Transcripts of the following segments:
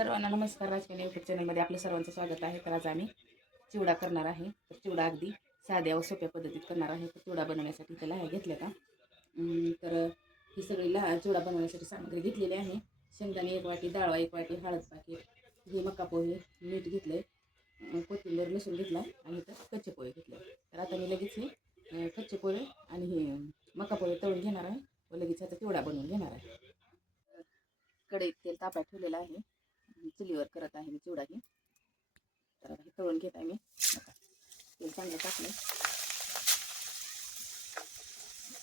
सर्वांना नमस्कार. राजकीय यूट्यूब चॅनलमध्ये आपलं सर्वांचं स्वागत आहे. तर आज आम्ही चिवडा करणार आहे. तर चिवडा अगदी साध्या व सोप्या पद्धतीत करणार आहे. तर चिवडा बनवण्यासाठी त्याला हे घेतलं का तर ही सगळी चिवडा बनवण्यासाठी सामग्री घेतलेली आहे. शेंगदाणे 1 वाटी, डाळ 1 वाटी, हळद पाकीट, हे मका पोहे, मीठ घेतले, कोथिंबीर लसूण घेतला आणि इथं कच्चे पोहे घेतले. तर आता मी लगेच हे कच्चे पोहे आणि हे मका पोहे तळून घेणार आहे व लगेच आता चिवडा बनवून घेणार आहे. कढईत तेल तापायला ठेवलेलं आहे. चुलीवर करत आहे मी चिवडा ही. तर हे तळून घेत आहे मी. तेल चांगलं टाकलं.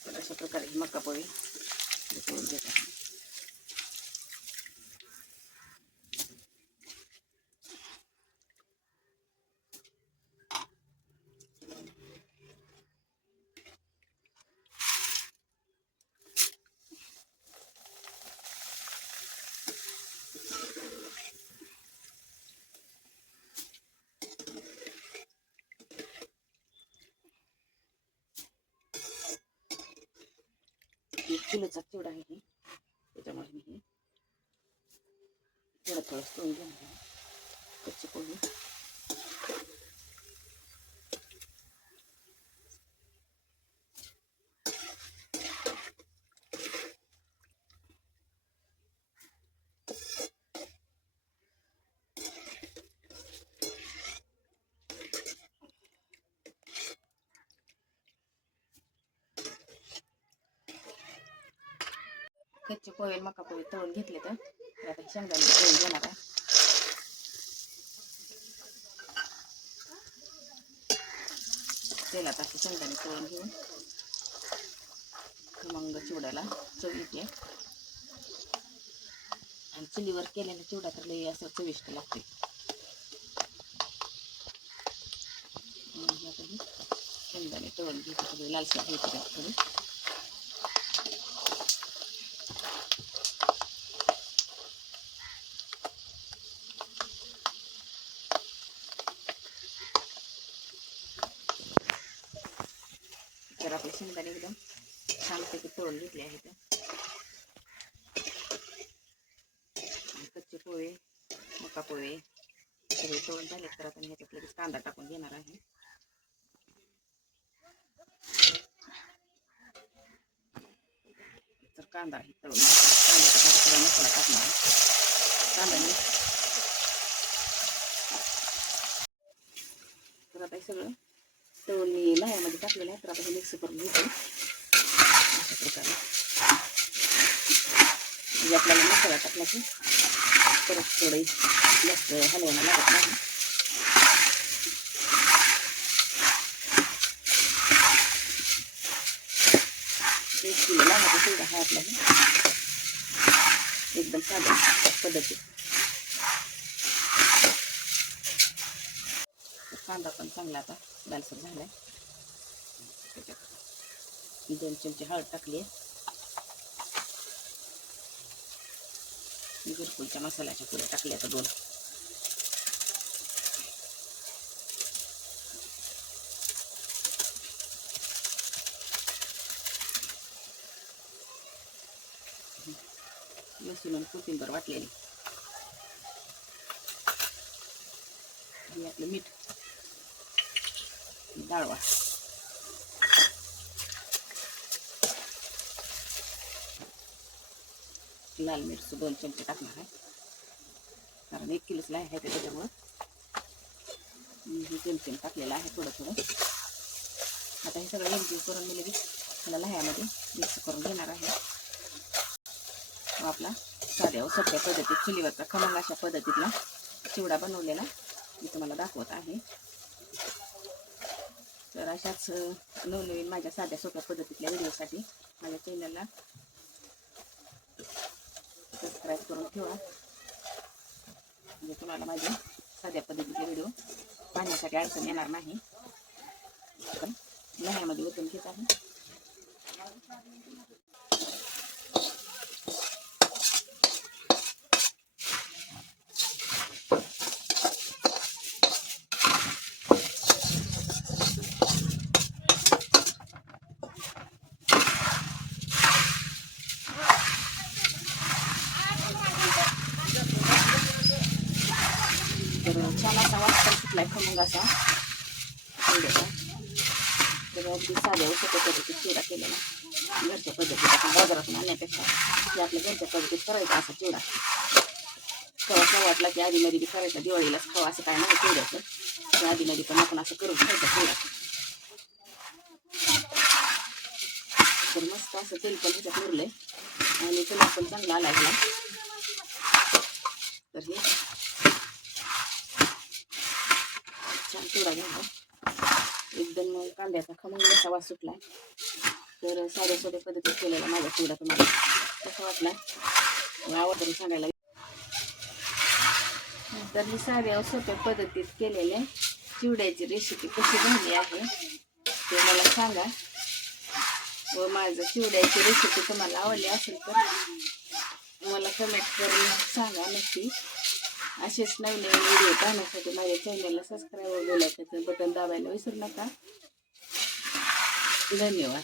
तर अशा प्रकारे मका पोहे तळून घेत आहे. किलोचा चिवडा आहे त्याच्यामुळे मी हे थोडं तळून घेणार आहे. कच्चे पोहे कच्चे पोहे मका पोहे तळून घेतले. तर आता शेंगदाणे तळून घेणार आहे. तेलात असे शेंगदाणे तळून घेऊन मग चिवड्याला चव येते. आणि चुलीवर केलेला चिवडा तर लई असं चविष्ट लागते. शेंगदाणे तळून घेते, सगळे लालसर घ्यायचे थोडी. तर आपले शेंगदाणे एकदम छानपैकी तळून घेतले आहेत. कच्चे पोहे मका पोहे सगळे तळून झाले. तर आपण ह्याच्यात लगेच कांदा टाकून घेणार आहे. तर कांदा ही तळून कांद्याचा मसाला टाकणार आहे. कांदा तर आता हे सगळं तळून मी लह्यामध्ये टाकलेलं आहे. तर आता हे मिक्स करून घेतो अशा प्रकारे. म्हणजे आपल्याला मसाला टाकला की परत थोडं जास्त हलवायला लागत नाही. एक किलो लागायचा चिवडा हा आपला एकदम साध्या पद्धतीत. कांदा पण चांगला आता लालसर झालाय. त्याच्यात 2 चमचे हळद टाकली. घरकुलच्या मसाल्याच्या पुऱ्या टाकल्या तर 2. लसूण आणि कोथिंबीर वाटलेली. आणि आपलं मीठ, डाळवा, लाल मिरची 2 चमचे टाकणार आहे. कारण 1 किलोच आहे त्याच्यामुळं 2 चमचे टाकलेलं आहे थोडं थोडं. आता हे सगळं एकजीव करून मी लगेच त्याला लह्यामध्ये मिक्स करून घेणार आहे. आपला साध्या व सोप्या पद्धतीत चुलीवरचा खमंग अशा पद्धतीतला चिवडा बनवलेला मी तुम्हाला दाखवत आहे. तर अशाच नवनवीन माझ्या साध्या सोप्या पद्धतीतल्या व्हिडिओसाठी माझ्या चॅनलला सबस्क्राईब करून ठेवा. म्हणजे तुम्हाला माझे साध्या पद्धतीतले व्हिडिओ पाहण्यासाठी अडचण येणार नाही. पण लह्यामध्ये ओतून घेत आहे. छान असा वास पण सुटलाय खमंग असा चिवड्याचा. तर अगदी साध्या सोप्या पद्धतीत चिवडा केलेला घरच्या पद्धतीत आपण बाजारातून आणण्यापेक्षा हे आपल्या घरच्या पद्धतीत करायचा असा चिवडा. खवा वाटला की आधीमध्ये बी करायचा, दिवाळीलाच खावा असं काय नाही चिवड्याचं. त्या आधीमध्ये पण आपण असं करून खायचं चिवडा. तर मस्त असं तेल पण ह्याच्यात मुरलंय आणि कलर पण चांगला आला ह्याला. तर हे छान चिवडा झाला एकदम कांद्याचा खमंग असा वास सुटलाय. तर साध्या सोप्या पद्धतीत केलेला माझा चिवडा तुम्हाला कसा वाटला आवडतं सांगायला. तर मी साध्या सोप्या पद्धतीत केलेल्या चिवड्याची रेसिपी कशी झाली आहे ते मला सांगा. व माझं चिवड्याची रेसिपी तुम्हाला आवडली असेल तर मला कमेंट करून सांगा नक्की. असेच नवीन नवीन व्हिडिओ पाहण्यासाठी माझ्या चॅनलला सबस्क्राईब व बेल आयकॉनचं बटन दाबायला विसरू नका. धन्यवाद.